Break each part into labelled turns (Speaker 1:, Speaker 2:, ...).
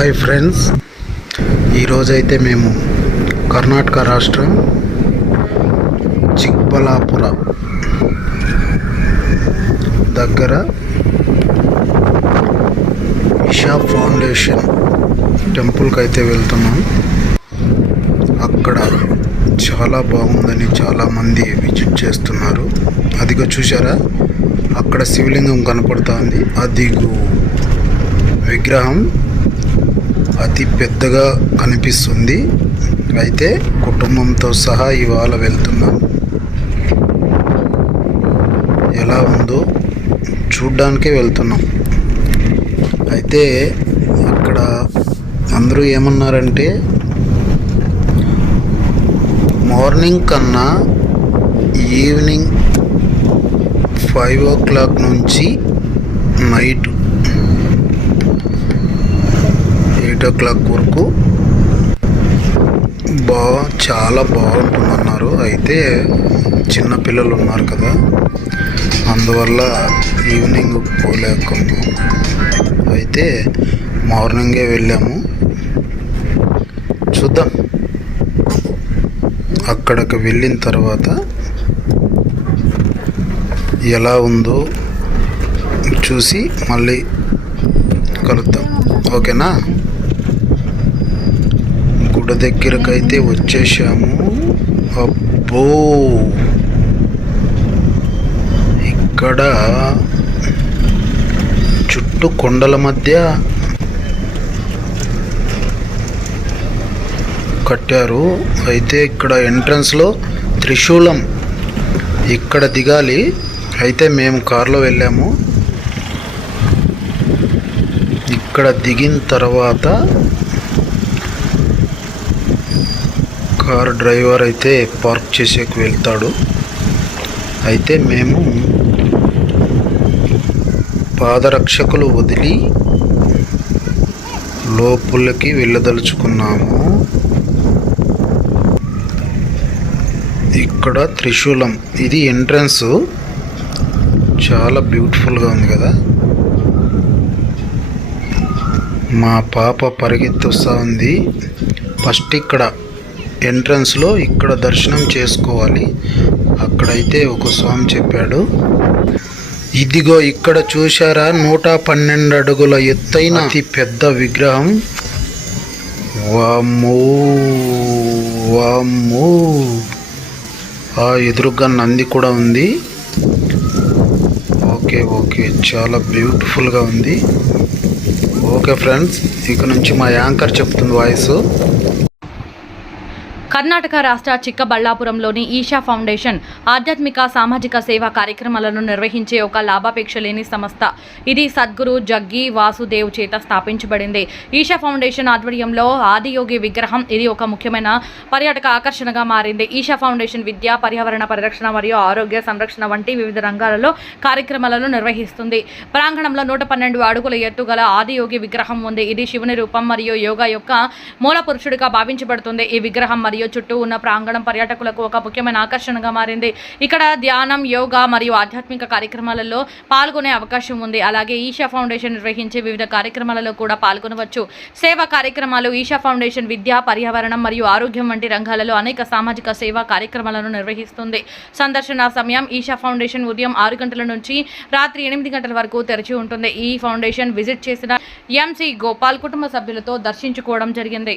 Speaker 1: Hi friends. ఈరోజైతే మేము కర్ణాటక రాష్ట్రం చిక్బలాపుర దగ్గర ఇషా ఫౌండేషన్ టెంపుల్కి అయితే వెళ్తున్నాం. అక్కడ చాలా బాగుందని చాలామంది విజిట్ చేస్తున్నారు. అదిగో చూసారా అక్కడ శివలింగం కనపడుతుంది. అదిగో విగ్రహం. అతి పెద్దగా కనిపిస్తుంది. అయితే కుటుంబంతో సహా ఇవాళ వెళ్తున్నాం. ఎలా ఉందో చూడ్డానికే వెళ్తున్నాం. అయితే అక్కడ అందరూ ఏమన్నారంటే మార్నింగ్ కన్నా ఈవినింగ్ ఫైవ్ ఓ క్లాక్ నుంచి నైట్ ఎయిట్ ఓ క్లాక్ వరకు బా చాలా బాగుంటుందన్నారు. అయితే చిన్న పిల్లలు ఉన్నారు కదా. అందువల్ల ఈవినింగ్ పోలేకము అయితే మార్నింగే వెళ్ళాము. చూద్దాం. అక్కడికి వెళ్ళిన తర్వాత ఎలా ఉందో చూసి మళ్ళీ కలుద్దాం. ఓకేనా? గుడి దగ్గరకైతే వచ్చేసాము. అబ్బో! ఇక్కడ చుట్టూ కొండల మధ్య కట్టారు. అయితే ఇక్కడ ఎంట్రన్స్లో త్రిశూలం ఇక్కడ దిగాలి. అయితే మేము కారులో వెళ్ళాము. ఇక్కడ దిగిన తర్వాత కార్ డ్రైవర్ అయితే పార్క్ చేసేకి వెళ్తాడు. అయితే మేము పాదరక్షకులు వదిలి లోపలికి వెళ్ళదలుచుకున్నాము. ఇక్కడ త్రిశూలం ఇది ఎంట్రన్స్. చాలా బ్యూటిఫుల్గా ఉంది కదా. మా పాప పరిగెత్తుస్తూ ఉంది. ఫస్ట్ ఇక్కడ ఎంట్రన్స్లో ఇక్కడ దర్శనం చేసుకోవాలి. అక్కడైతే ఒక స్వామి చెప్పాడు. ఇదిగో ఇక్కడ చూశారా? నూట పన్నెండు అడుగుల ఎత్తైన అతి పెద్ద విగ్రహం. వామ్మో వామ్మో. ఆ ఎదురుగా నంది కూడా ఉంది. Okay okay. చాలా బ్యూటిఫుల్గా ఉంది. Okay friends. ఇక నుంచి మా యాంకర్ చెప్తుంది వాయిస్.
Speaker 2: కర్ణాటక రాష్ట్ర చిక్కబళ్ళాపురంలోని ఈషా ఫౌండేషన్ ఆధ్యాత్మిక సామాజిక సేవా కార్యక్రమాలను నిర్వహించే ఒక లాభాపేక్ష లేని సంస్థ. ఇది సద్గురు జగ్గి వాసుదేవ్ చేత స్థాపించబడింది. ఈషా ఫౌండేషన్ ఆధ్వర్యంలో ఆదియోగి విగ్రహం ఇది ఒక ముఖ్యమైన పర్యాటక ఆకర్షణగా మారింది. ఈషా ఫౌండేషన్ విద్య పర్యావరణ పరిరక్షణ మరియు ఆరోగ్య సంరక్షణ వంటి వివిధ రంగాలలో కార్యక్రమాలను నిర్వహిస్తుంది. ప్రాంగణంలో నూట పన్నెండు అడుగుల ఎత్తు గల ఆదియోగి విగ్రహం ఉంది. ఇది శివుని రూపం మరియు యోగా యొక్క మూల పురుషుడిగా భావించబడుతుంది. ఈ విగ్రహం మరియు చుట్టూ ఉన్న ప్రాంగణం పర్యాటకులకు ఒక ముఖ్యమైన ఆకర్షణగా మారింది. ఇక్కడ ధ్యానం యోగా మరియు ఆధ్యాత్మిక కార్యక్రమాలలో పాల్గొనే అవకాశం ఉంది. అలాగే ఈషా ఫౌండేషన్ నిర్వహించే వివిధ కార్యక్రమాలలో కూడా పాల్గొనవచ్చు. సేవా కార్యక్రమాలు ఈషా ఫౌండేషన్ విద్య పర్యావరణం మరియు ఆరోగ్యం వంటి రంగాలలో అనేక సామాజిక సేవా కార్యక్రమాలను నిర్వహిస్తుంది. సందర్శన సమయం ఈషా ఫౌండేషన్ ఉదయం ఆరు గంటల నుంచి రాత్రి ఎనిమిది గంటల వరకు తెరిచి ఉంటుంది. ఈ ఫౌండేషన్ విజిట్ చేసిన ఎంసి గోపాల్ కుటుంబ సభ్యులతో దర్శించుకోవడం జరిగింది.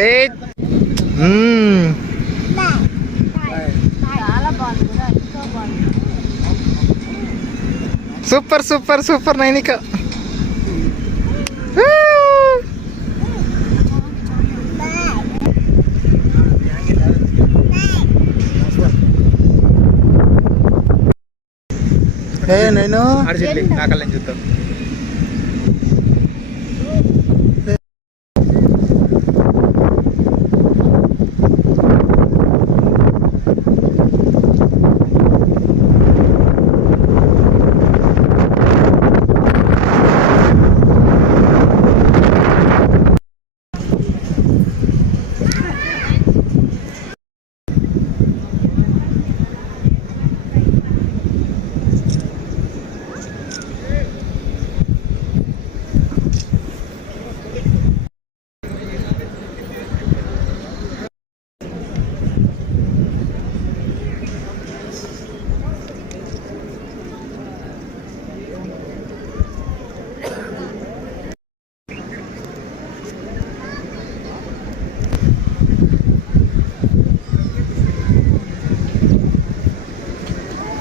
Speaker 3: ఏ సూపర్ సూపర్ సూపర్ నైనిక
Speaker 1: ఏ నేను
Speaker 3: చూద్దాం.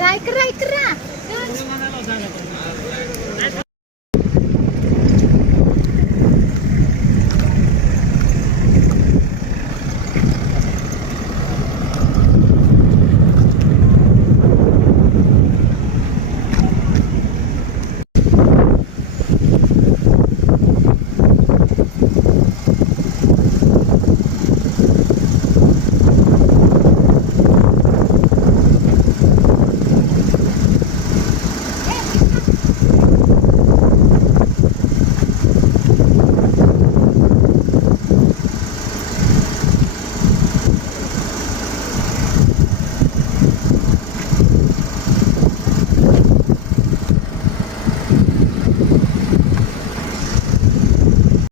Speaker 4: రా ఇక్కడ రా ఇక్కడ రా